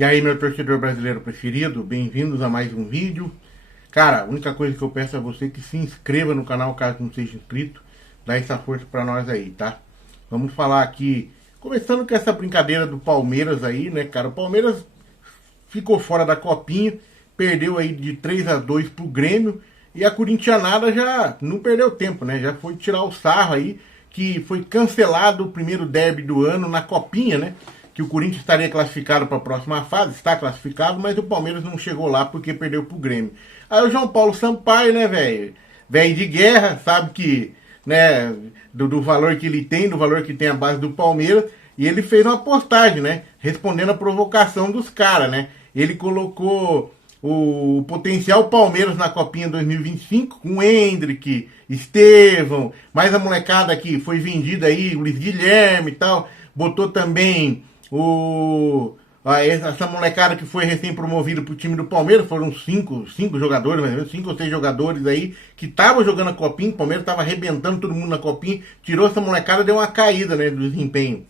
E aí, meu torcedor brasileiro preferido, bem-vindos a mais um vídeo. Cara, a única coisa que eu peço a você é que se inscreva no canal, caso não seja inscrito. Dá essa força pra nós aí, tá? Vamos falar aqui, começando com essa brincadeira do Palmeiras aí, né, cara? O Palmeiras ficou fora da copinha, perdeu aí de 3-2 pro Grêmio. E a corintianada já não perdeu tempo, né? Já foi tirar o sarro aí, que foi cancelado o primeiro derby do ano na copinha, né? Que o Corinthians estaria classificado para a próxima fase, está classificado, mas o Palmeiras não chegou lá porque perdeu pro Grêmio. Aí o João Paulo Sampaio, né, velho? Velho de guerra, sabe que, né, do valor que ele tem, do valor que tem a base do Palmeiras, e ele fez uma postagem, né, respondendo a provocação dos caras, né? Ele colocou o potencial Palmeiras na Copinha 2025 com Hendrick, Estevão, mais a molecada que foi vendida aí, o Luiz Guilherme e tal, botou também essa molecada que foi recém-promovida pro time do Palmeiras, foram cinco jogadores, mais ou menos, 5 ou 6 jogadores aí, que estavam jogando a Copinha, o Palmeiras tava arrebentando todo mundo na Copinha, tirou essa molecada, deu uma caída, né, do desempenho.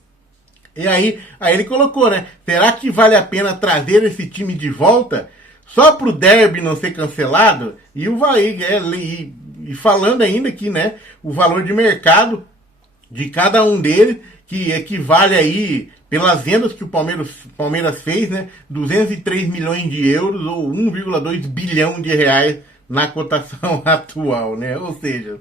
E aí ele colocou, né, será que vale a pena trazer esse time de volta só pro derby não ser cancelado? E o e falando ainda aqui, né, o valor de mercado de cada um deles, que equivale aí, pelas vendas que o Palmeiras fez, né, 203 milhões de euros ou 1,2 bilhão de reais na cotação atual, né? Ou seja,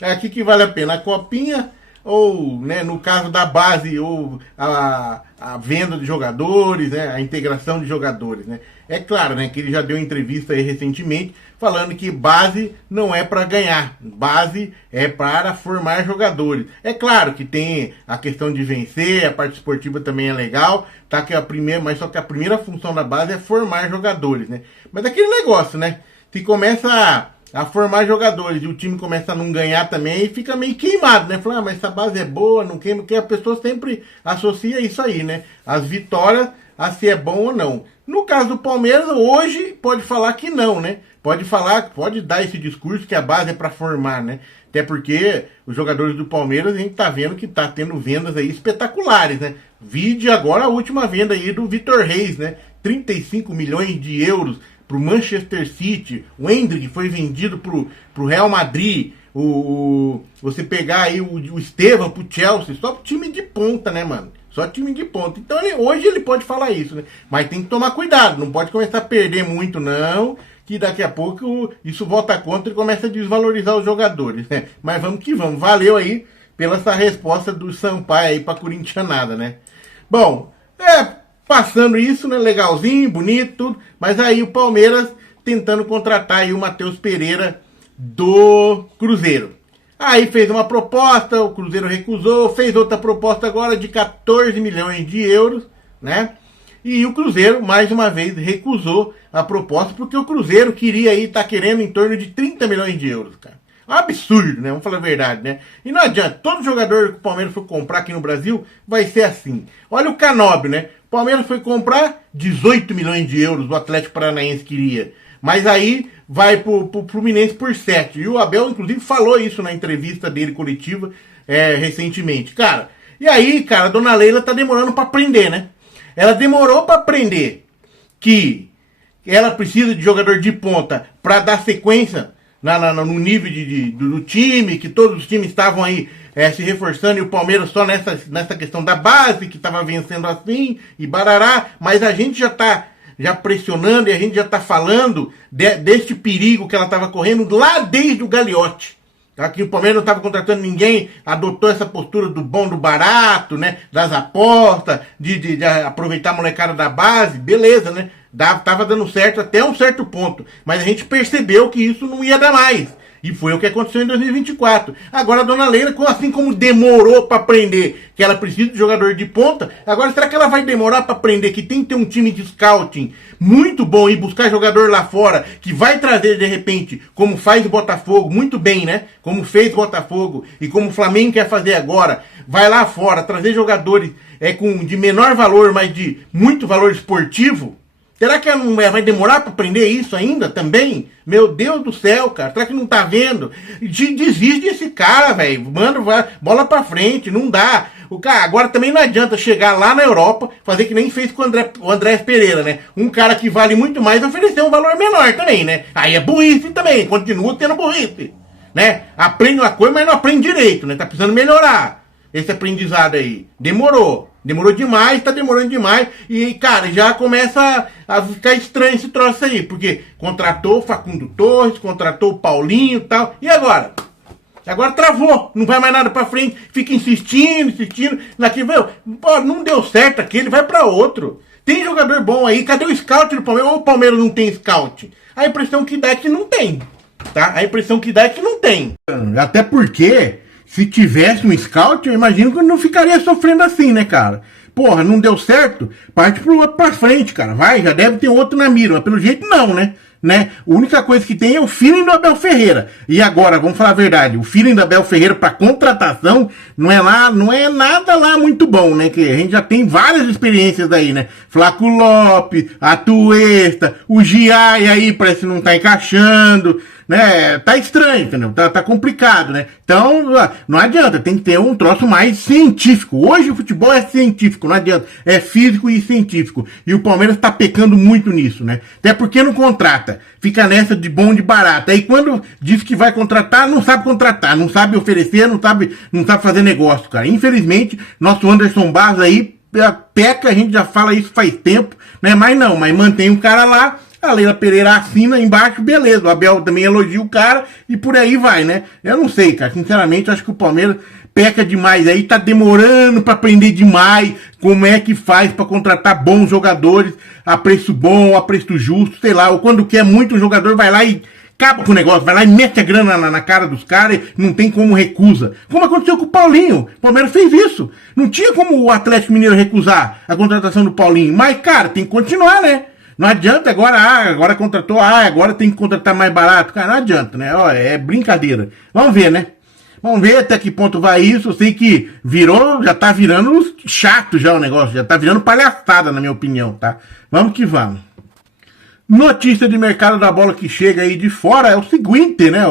aqui que vale a pena a copinha ou, né, no caso da base, ou a venda de jogadores, né, a integração de jogadores, né. É claro, né, que ele já deu entrevista aí recentemente falando que base não é para ganhar, base é para formar jogadores. É claro que tem a questão de vencer, a parte esportiva também é legal, tá, que mas só que a primeira função da base é formar jogadores, né. Mas aquele negócio, né, se começa a formar jogadores e o time começa a não ganhar também, e fica meio queimado, né? Fala, mas essa base é boa, não queima, porque a pessoa sempre associa isso aí, né? As vitórias a se é bom ou não. No caso do Palmeiras, hoje pode falar que não, né? Pode dar esse discurso que a base é para formar, né? Até porque os jogadores do Palmeiras, a gente tá vendo que tá tendo vendas aí espetaculares, né? Vide agora a última venda aí do Vitor Reis, né? 35 milhões de euros pro Manchester City, o Hendrick foi vendido pro Real Madrid, você pegar aí o Estevão pro Chelsea, só pro time de ponta, né, mano? Só time de ponta. Então hoje ele pode falar isso, né? Mas tem que tomar cuidado, não pode começar a perder muito, não, que daqui a pouco isso volta contra e começa a desvalorizar os jogadores, né? Mas vamos que vamos. Valeu aí pela essa resposta do Sampaio aí pra corintianada, né? Bom, passando isso, né, legalzinho, bonito, tudo, mas aí o Palmeiras tentando contratar aí o Matheus Pereira do Cruzeiro. Aí fez uma proposta, o Cruzeiro recusou, fez outra proposta agora de 14 milhões de euros, né? E o Cruzeiro, mais uma vez, recusou a proposta, porque o Cruzeiro queria aí, tá querendo em torno de 30 milhões de euros, cara. Um absurdo, né? Vamos falar a verdade, né? E não adianta, todo jogador que o Palmeiras for comprar aqui no Brasil vai ser assim. Olha o Canóbio, né? O Palmeiras foi comprar 18 milhões de euros, o Atlético Paranaense queria. Mas aí vai pro Fluminense por 7. E o Abel, inclusive, falou isso na entrevista dele coletiva recentemente. Cara, e aí, cara, a dona Leila tá demorando pra aprender, né? Ela demorou pra aprender que ela precisa de jogador de ponta pra dar sequência no nível do time, que todos os times estavam aí se reforçando, e o Palmeiras só nessa questão da base, que estava vencendo assim, e barará, mas a gente já tá pressionando e a gente já tá falando deste perigo que ela estava correndo lá desde o Gagliotti. Aqui o Palmeiras não estava contratando ninguém, adotou essa postura do bom, do barato, né, das apostas, de aproveitar a molecada da base, beleza, né? Tava dando certo até um certo ponto, mas a gente percebeu que isso não ia dar mais. E foi o que aconteceu em 2024. Agora a dona Leila, assim como demorou para aprender que ela precisa de jogador de ponta, agora será que ela vai demorar para aprender que tem que ter um time de scouting muito bom e buscar jogador lá fora, que vai trazer de repente, como faz o Botafogo, muito bem, né? Como fez o Botafogo e como o Flamengo quer fazer agora, vai lá fora trazer jogadores de menor valor, mas de muito valor esportivo. Será que não vai demorar para aprender isso ainda também? Meu Deus do céu, cara. Será que não tá vendo? Desiste desse cara, velho. Manda bola pra frente. Não dá. O cara, agora também não adianta chegar lá na Europa, fazer que nem fez com o Andrés Pereira, né? Um cara que vale muito mais oferecer um valor menor também, né? Aí é burrice também. Continua tendo burrice, né? Aprende uma coisa, mas não aprende direito, né? Tá precisando melhorar esse aprendizado aí. Demorou demais, tá demorando demais. E, cara, já começa a ficar estranho esse troço aí. Porque contratou o Facundo Torres, contratou o Paulinho e tal. E agora? Agora travou, não vai mais nada pra frente. Fica insistindo naquilo. Pô, não deu certo aquele, vai pra outro. Tem jogador bom aí, cadê o scout do Palmeiras? Ou o Palmeiras não tem scout? A impressão que dá é que não tem, tá? A impressão que dá é que não tem. Até porque... se tivesse um scout, eu imagino que eu não ficaria sofrendo assim, né, cara? Porra, não deu certo? Parte pro outro pra frente, cara. Vai, já deve ter outro na mira. Mas pelo jeito não, né? A única coisa que tem é o feeling do Abel Ferreira. E agora, vamos falar a verdade, o feeling do Abel Ferreira pra contratação não é nada lá muito bom, né? Que a gente já tem várias experiências aí, né? Flaco Lopes, Atuesta, o Giai aí parece que não tá encaixando, né? Tá estranho, entendeu? Tá complicado, né? Então, não adianta, tem que ter um troço mais científico. Hoje o futebol é científico, não adianta. É físico e científico. E o Palmeiras tá pecando muito nisso, né? Até porque não contrata. Fica nessa de bom de barato. Aí quando diz que vai contratar, não sabe oferecer, não sabe fazer negócio, cara. Infelizmente, nosso Anderson Barros aí peca, a gente já fala isso faz tempo, né? Mas mantém o cara lá. A Leila Pereira assina embaixo, beleza. O Abel também elogia o cara e por aí vai, né? Eu não sei, cara. Sinceramente, acho que o Palmeiras peca demais aí, tá demorando pra aprender demais como é que faz pra contratar bons jogadores a preço bom, a preço justo, sei lá. Ou quando quer muito, o jogador vai lá e acaba com o negócio, vai lá e mete a grana na cara dos caras, não tem como recusa. Como aconteceu com o Paulinho. O Palmeiras fez isso. Não tinha como o Atlético Mineiro recusar a contratação do Paulinho. Mas, cara, tem que continuar, né? Não adianta agora contratou, agora tem que contratar mais barato. Cara, não adianta, né? Ó, é brincadeira. Vamos ver, né? Vamos ver até que ponto vai isso. Eu sei que já tá virando chato já o negócio. Já tá virando palhaçada, na minha opinião, tá? Vamos que vamos. Notícia de mercado da bola que chega aí de fora é o seguinte, né?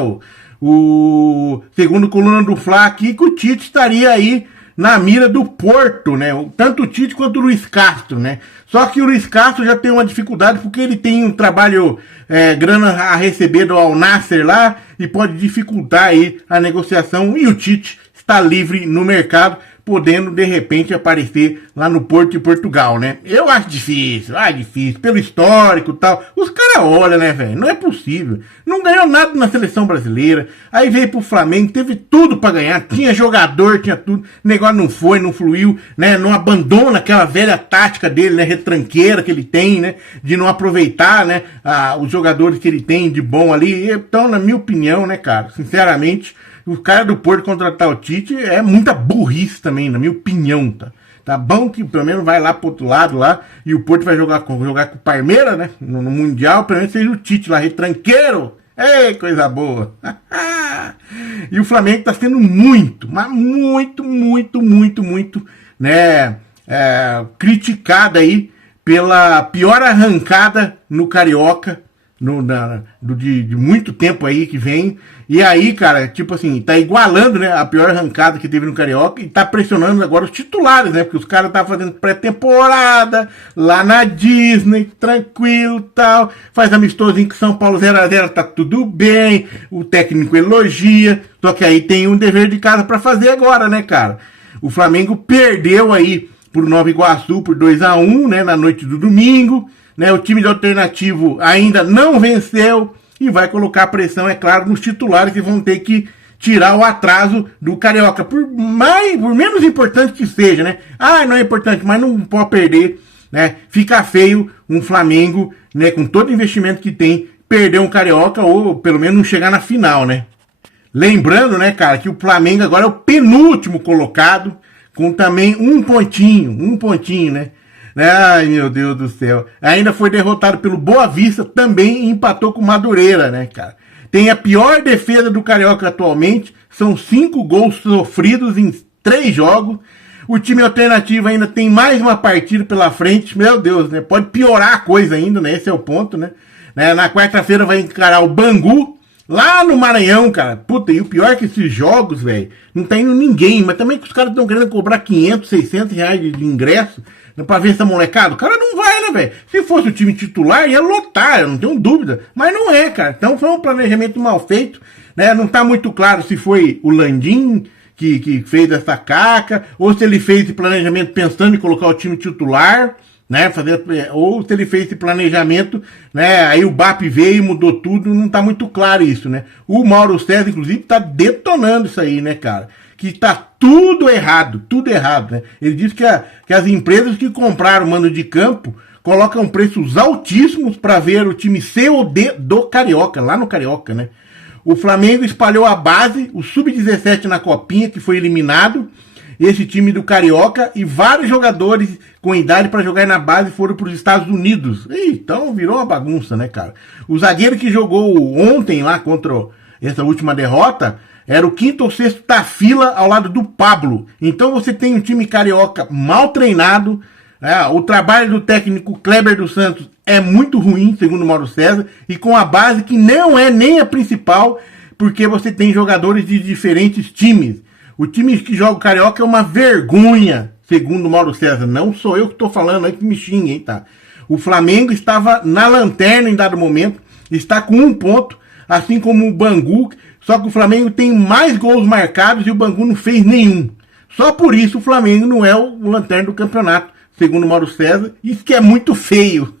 O segundo coluna do Fla aqui, que o Tite estaria aí na mira do Porto, né? Tanto o Tite quanto o Luiz Castro, né? Só que o Luiz Castro já tem uma dificuldade porque ele tem um trabalho, grana a receber do Al Nassr lá e pode dificultar aí a negociação e o Tite está livre no mercado, podendo de repente aparecer lá no Porto de Portugal, né? Eu acho difícil, pelo histórico e tal. Os caras olham, né, velho? Não é possível. Não ganhou nada na seleção brasileira. Aí veio pro Flamengo, teve tudo pra ganhar. Tinha jogador, tinha tudo. O negócio não fluiu, né? Não abandona aquela velha tática dele, né? Retranqueira que ele tem, né? De não aproveitar, né? Os jogadores que ele tem de bom ali. Então, na minha opinião, né, cara? Sinceramente, o cara do Porto contratar o Tite é muita burrice também, na minha opinião, tá? Tá bom que pelo menos vai lá pro outro lado lá e o Porto vai jogar com o Palmeiras, né? No Mundial, pelo menos seja o Tite lá, retranqueiro. Ei, coisa boa. E o Flamengo tá sendo muito, mas muito, né? Criticado aí pela pior arrancada no Carioca. De muito tempo aí que vem. E aí, cara, tipo assim, tá igualando, né, a pior arrancada que teve no Carioca e tá pressionando agora os titulares, né, porque os caras tá fazendo pré-temporada lá na Disney, tranquilo e tal, faz amistosinho com São Paulo 0x0, tá tudo bem, o técnico elogia, só que aí tem um dever de casa pra fazer agora, né, cara. O Flamengo perdeu aí pro Nova Iguaçu por 2x1, né, na noite do domingo, né, o time de alternativo ainda não venceu e vai colocar pressão, é claro, nos titulares que vão ter que tirar o atraso do Carioca, por menos importante que seja, né? Não é importante, mas não pode perder, né? Fica feio um Flamengo, né, com todo o investimento que tem, perder um Carioca ou pelo menos não chegar na final, né? Lembrando, né, cara, que o Flamengo agora é o penúltimo colocado, com também um pontinho, né? Ai, meu Deus do céu. Ainda foi derrotado pelo Boa Vista, também empatou com o Madureira, né, cara? Tem a pior defesa do Carioca atualmente, são 5 gols sofridos em 3 jogos. O time alternativo ainda tem mais uma partida pela frente, meu Deus, né? Pode piorar a coisa ainda, né? Esse é o ponto, né? Na quarta-feira vai encarar o Bangu, lá no Maranhão, cara. Puta, e o pior é que esses jogos, velho, não tá indo ninguém, mas também que os caras estão querendo cobrar 500, 600 reais de ingresso, né, pra ver essa molecada. O cara não vai, né, velho? Se fosse o time titular, ia lotar, eu não tenho dúvida. Mas não é, cara. Então foi um planejamento mal feito, né? Não tá muito claro se foi o Landim que fez essa caca, ou se ele fez esse planejamento pensando em colocar o time titular, né, ou se ele fez esse planejamento, né, aí o BAP veio e mudou tudo, não tá muito claro isso, né. O Mauro César, inclusive, tá detonando isso aí, né, cara, que tá tudo errado, né. Ele disse que as empresas que compraram o mando de campo colocam preços altíssimos para ver o time C ou D do Carioca, lá no Carioca, né. O Flamengo espalhou a base, o Sub-17 na Copinha, que foi eliminado, esse time do Carioca, e vários jogadores com idade para jogar na base foram para os Estados Unidos. Então virou uma bagunça, né, cara? O zagueiro que jogou ontem lá contra essa última derrota era o quinto ou sexto da fila ao lado do Pablo. Então você tem um time carioca mal treinado, né? O trabalho do técnico Kleber dos Santos é muito ruim, segundo o Mauro César, e com a base que não é nem a principal, porque você tem jogadores de diferentes times. O time que joga o Carioca é uma vergonha, segundo o Mauro César. Não sou eu que estou falando, aí que me xinguem, tá? O Flamengo estava na lanterna em dado momento, está com 1 ponto, assim como o Bangu, só que o Flamengo tem mais gols marcados e o Bangu não fez nenhum. Só por isso o Flamengo não é o lanterna do campeonato, segundo o Mauro César. Isso que é muito feio.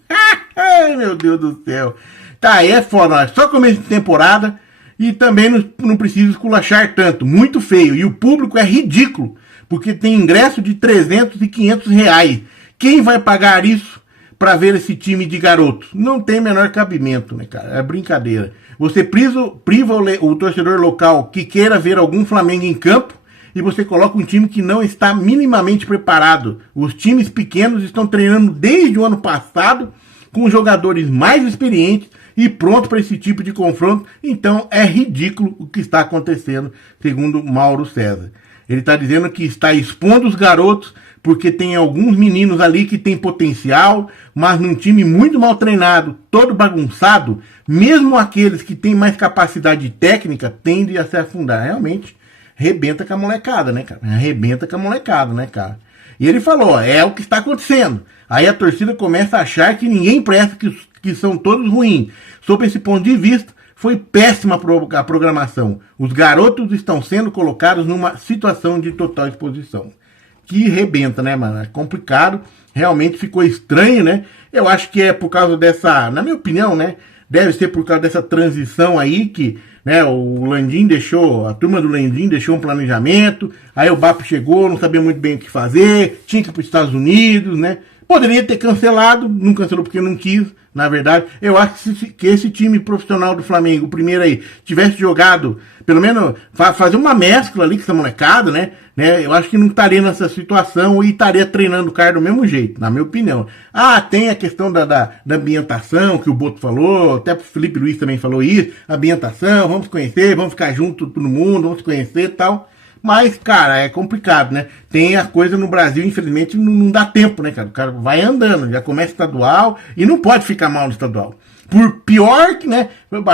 Ai, meu Deus do céu. Tá, é foda, só começo de temporada. E também não precisa esculachar tanto, muito feio. E o público é ridículo, porque tem ingresso de 300 e 500 reais. Quem vai pagar isso para ver esse time de garotos? Não tem menor cabimento, né, cara? É brincadeira. Você priva o torcedor local que queira ver algum Flamengo em campo e você coloca um time que não está minimamente preparado. Os times pequenos estão treinando desde o ano passado com jogadores mais experientes e pronto para esse tipo de confronto. Então é ridículo o que está acontecendo, segundo Mauro César. Ele está dizendo que está expondo os garotos porque tem alguns meninos ali que tem potencial, mas num time muito mal treinado, todo bagunçado, mesmo aqueles que têm mais capacidade técnica tendem a se afundar. Realmente rebenta com a molecada, né, cara? Arrebenta com a molecada, né, cara? E ele falou, ó, é o que está acontecendo. Aí a torcida começa a achar que ninguém presta, que são todos ruins. Sob esse ponto de vista, foi péssima a programação. Os garotos estão sendo colocados numa situação de total exposição. Que rebenta, né, mano? É complicado. Realmente ficou estranho, né? Eu acho que é por causa dessa, na minha opinião, né? Deve ser por causa dessa transição aí que, né, o Landim deixou, a turma do Landim deixou um planejamento, aí o BAP chegou, não sabia muito bem o que fazer, tinha que ir para os Estados Unidos, né? Poderia ter cancelado, não cancelou porque não quis, na verdade. Eu acho que esse time profissional do Flamengo, o primeiro aí, tivesse jogado, pelo menos, fazer uma mescla ali com essa molecada, né? Eu acho que não estaria nessa situação e estaria treinando o cara do mesmo jeito, na minha opinião. Ah, tem a questão da ambientação, que o Boto falou, até o Felipe Luiz também falou isso, ambientação, vamos conhecer, vamos ficar junto todo mundo, vamos conhecer e tal. Mas, cara, é complicado, né? Tem a coisa no Brasil, infelizmente, não dá tempo, né, cara? O cara vai andando, já começa estadual e não pode ficar mal no estadual. Por pior que, né?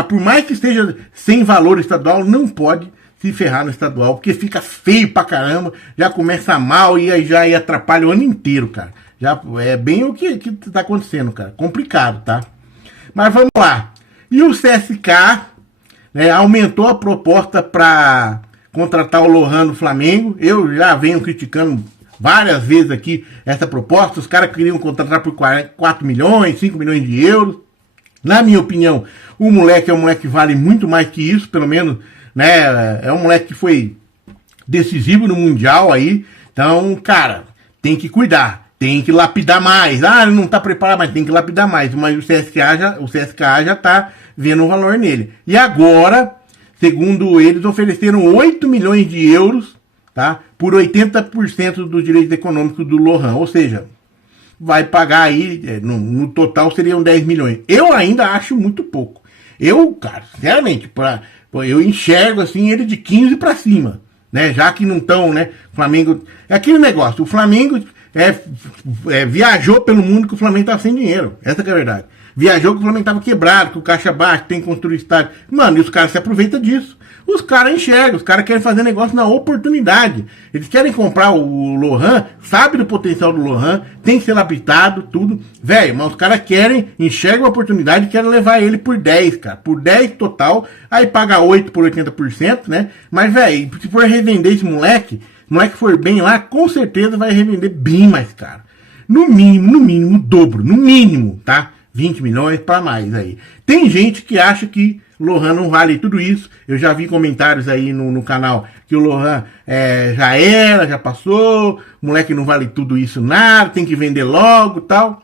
Por mais que esteja sem valor estadual, não pode se ferrar no estadual, porque fica feio pra caramba, já começa mal e aí já atrapalha o ano inteiro, cara. Já é bem o que tá acontecendo, cara. Complicado, tá? Mas vamos lá. E o CSK, né, aumentou a proposta para contratar o Lohan no Flamengo. Eu já venho criticando várias vezes aqui essa proposta. Os caras queriam contratar por 4 milhões, 5 milhões de euros. Na minha opinião, o moleque é um moleque que vale muito mais que isso, pelo menos, né? É um moleque que foi decisivo no Mundial aí. Então, cara, tem que cuidar, tem que lapidar mais. Ah, ele não tá preparado, mas tem que lapidar mais. Mas o CSKA já tá vendo o valor nele. E agora, segundo eles, ofereceram 8 milhões de euros, tá? Por 80% dos direitos econômicos do Lohan. Ou seja, vai pagar aí, no total seriam 10 milhões. Eu ainda acho muito pouco. Eu, cara, sinceramente, eu enxergo assim ele de 15 para cima. né? Já que não estão, né? O Flamengo. É aquele negócio, o Flamengo viajou pelo mundo que o Flamengo tava sem dinheiro. Essa que é a verdade. Viajou que o Flamengo tava quebrado, que o caixa baixo, tem que construir estádio. Mano, e os caras se aproveitam disso. Os caras enxergam, os caras querem fazer negócio na oportunidade. Eles querem comprar o Lohan, sabe do potencial do Lohan, tem que ser lapidado, tudo. Velho, mas os caras querem, enxergam a oportunidade e querem levar ele por 10, cara. Por 10 total, aí paga 8 por 80%, né? Mas, velho, se for revender esse moleque for bem lá, com certeza vai revender bem mais caro. No mínimo, o dobro. No mínimo, tá? 20 milhões para mais aí. Tem gente que acha que Lohan não vale tudo isso. Eu já vi comentários aí no canal que o Lohan já passou, o moleque não vale tudo isso nada, tem que vender logo e tal.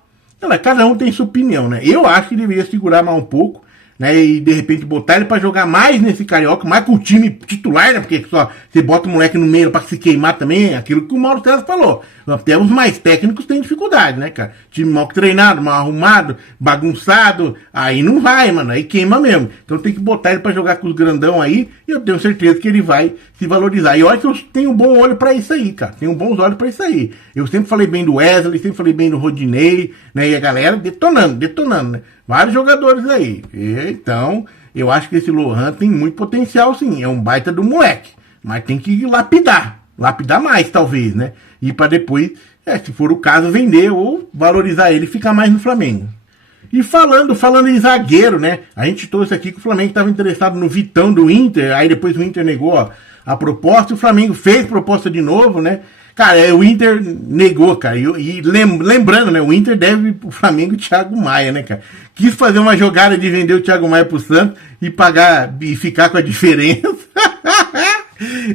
Cada um tem sua opinião, né? Eu acho que deveria segurar mais um pouco, né? E de repente botar ele pra jogar mais nesse Carioca, mais com o time titular, né? Porque só você bota o moleque no meio pra se queimar também, aquilo que o Mauro César falou. Até os mais técnicos têm dificuldade, né, cara? Time mal treinado, mal arrumado, bagunçado, aí não vai, mano, aí queima mesmo. Então tem que botar ele pra jogar com os grandão aí, e eu tenho certeza que ele vai se valorizar. E olha que eu tenho um bom olho pra isso aí, cara. Tenho bons olhos pra isso aí. Eu sempre falei bem do Wesley, sempre falei bem do Rodinei, né? E a galera detonando, né? Vários jogadores aí. Então, eu acho que esse Lohan tem muito potencial, sim. É um baita do moleque. Mas tem que lapidar. Lapidar mais, talvez, né? E para depois, se for o caso, vender ou valorizar ele e ficar mais no Flamengo. E falando em zagueiro, né? A gente trouxe aqui que o Flamengo estava interessado no Vitão do Inter. Aí depois o Inter negou a proposta. E o Flamengo fez proposta de novo, né? Cara, o Inter negou, cara. E lembrando, né? O Inter deve pro Flamengo o Thiago Maia, né, cara? Quis fazer uma jogada de vender o Thiago Maia pro Santos e pagar e ficar com a diferença.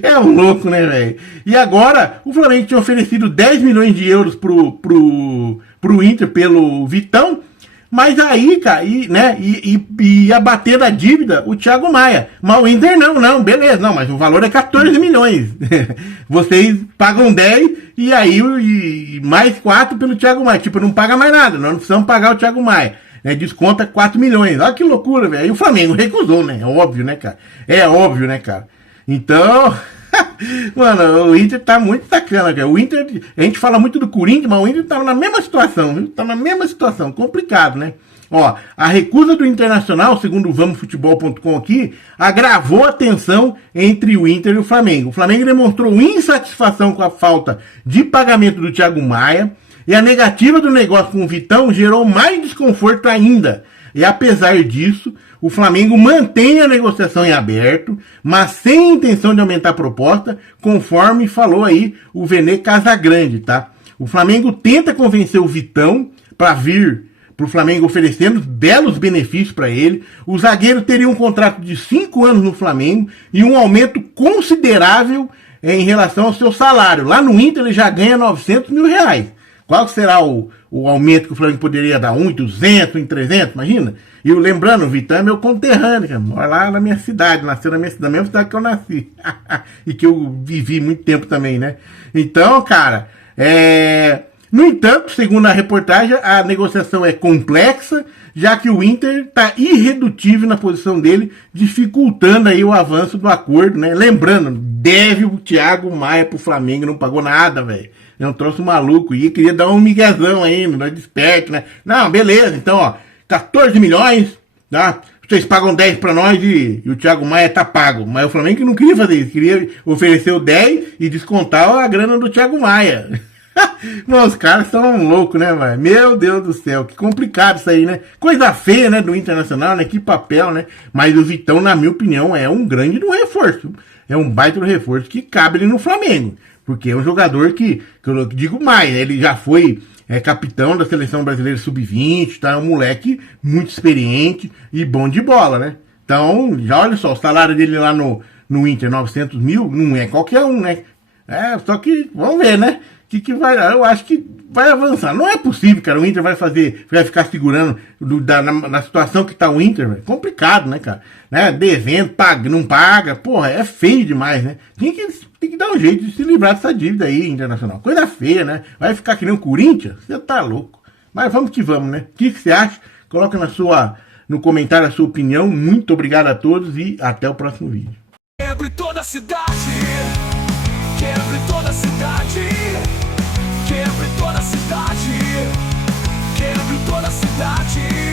É um louco, né, velho? E agora, o Flamengo tinha oferecido 10 milhões de euros pro Inter pelo Vitão. Mas aí, cara, ia bater a dívida o Thiago Maia. Mas o Inter não, beleza, não, mas o valor é 14 milhões. Vocês pagam 10 e aí mais 4 pelo Thiago Maia. Tipo, não paga mais nada, nós não precisamos pagar o Thiago Maia. Desconta 4 milhões. Olha que loucura, velho. E o Flamengo recusou, né? É óbvio, né, cara? Então, mano, o Inter tá muito sacana, cara. O Inter, a gente fala muito do Corinthians, mas o Inter tá na mesma situação, viu? Tá na mesma situação, complicado, né? Ó, a recusa do Internacional, segundo o VamosFutebol.com aqui, agravou a tensão entre o Inter e o Flamengo. O Flamengo demonstrou insatisfação com a falta de pagamento do Thiago Maia e a negativa do negócio com o Vitão gerou mais desconforto ainda. E apesar disso, o Flamengo mantém a negociação em aberto, mas sem intenção de aumentar a proposta, conforme falou aí o Vene Casagrande, tá? O Flamengo tenta convencer o Vitão para vir para o Flamengo oferecendo belos benefícios para ele. O zagueiro teria um contrato de 5 anos no Flamengo e um aumento considerável em relação ao seu salário. Lá no Inter ele já ganha 900 mil reais. Qual será o aumento que o Flamengo poderia dar? 1.200, 1.300, imagina? E lembrando, o Vitão é meu conterrâneo, cara, mora lá na minha cidade, nasceu na minha cidade, na mesma cidade que eu nasci. E que eu vivi muito tempo também, né? Então, cara, no entanto, segundo a reportagem, a negociação é complexa, já que o Inter está irredutível na posição dele, dificultando aí o avanço do acordo, né? Lembrando, deve o Thiago Maia pro Flamengo, não pagou nada, velho. É um troço maluco. E queria dar um miguezão ainda, nós desperto, né? Não, beleza, então, ó, 14 milhões, tá? Vocês pagam 10 pra nós e o Thiago Maia tá pago. Mas o Flamengo não queria fazer isso, queria oferecer o 10 e descontar a grana do Thiago Maia. Não, os caras são loucos, né, velho? Meu Deus do céu, que complicado isso aí, né? Coisa feia, né, do Internacional, né? Que papel, né? Mas o Vitão, na minha opinião, é um grande reforço. É um baita reforço que cabe ali no Flamengo. Porque é um jogador que eu digo mais, né? Ele já foi capitão da seleção brasileira sub-20, tá? É um moleque muito experiente e bom de bola, né? Então, já olha só, o salário dele lá no Inter, 900 mil, não é qualquer um, né? Só que, vamos ver, né? Que vai, eu acho que vai avançar. Não é possível, cara, o Inter vai ficar segurando na situação que tá o Inter, velho. Complicado, né, cara? Devendo, não paga, porra, é feio demais, né? Tem que dar um jeito de se livrar dessa dívida aí, Internacional. Coisa feia, né? Vai ficar que nem o Corinthians? Você tá louco. Mas vamos que vamos, né? O que você acha? Coloca no comentário a sua opinião. Muito obrigado a todos e até o próximo vídeo. Toda a cidade Quebre toda a cidade, quebre toda a cidade, quebre toda a cidade.